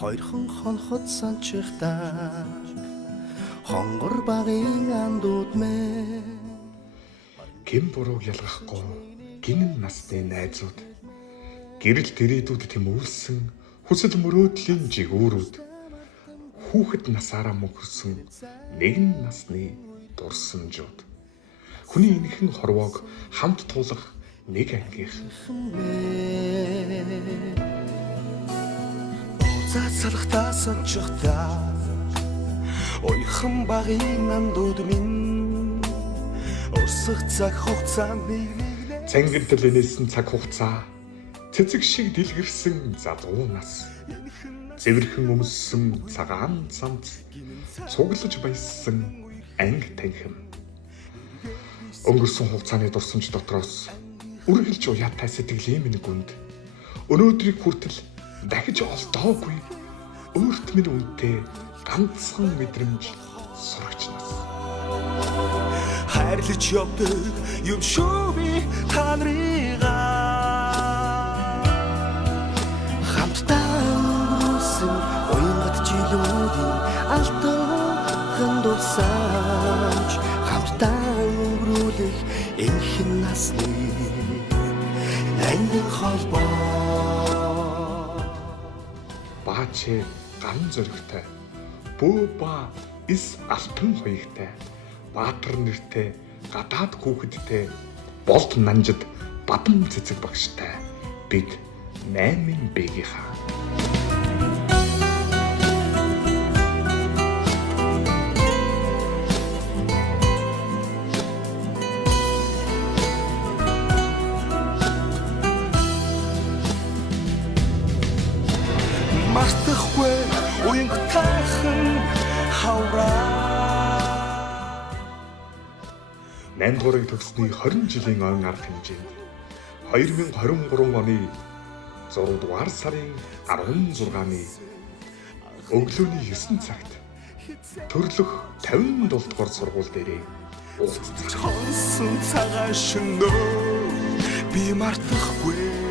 Хоёрхан хонхот санчихтаа хонгор багын андууд мэ Гин бурууг ялгахгүй гинэн насны найзууд гэрэл дэрээдүүд тэмүүлсэн хүсэл мөрөөдлийн жигүүрүүд хүүхэд насаараа мөнхөрсөн нэгэн насны дурсамжууд хүний энэхэн хорвоог хамт туулах нэг ангийнхан цацалхтаа санчихтаа ойрхон багын андууд минь урсах цаг хугацааны цангилдэл нээсэн цаг хугацаа цэцэг шиг дэлгэрсэн залуу нас зэвэрхэн өмссөн цагаан цамц цуглаж баяссан анги танхим өнгөрсөн хугацааны дурсамж дотроос үргэлж уяатай сэтгэлийн минь гүнд өнөөдрийг хүртэл дахиж олдоогүй өөрт минь үнэтэй ганцхан мэдрэмж сурагч нас хайрлаж явдаг юм шүү би та нарыгаа хамтдаа өнгөрсөн уянгат жилүүдийн алтан дурсамж хамтдаа өнгөрүүлэх энхэн насны ангийн холбоо баачээ ган зөрөгтэй бөө ба эс алтан хоёртай баатар нэртэй гадаад хүүхэдтэй болд нанжид бадан цэцэг багштай бид 8 бэгийнхаа мартахгүй уянгатайхан хавраа 8 дуурайг төгссөний 20 жилийн он арга хэмжээнд 2023 оны 6 дугаар сарын 16-ны өглөөний 9 цагт төрлөх 57 дугаар сургууль дээрээ уулзсан. Хонсон цагаан шөнөө би мартахгүй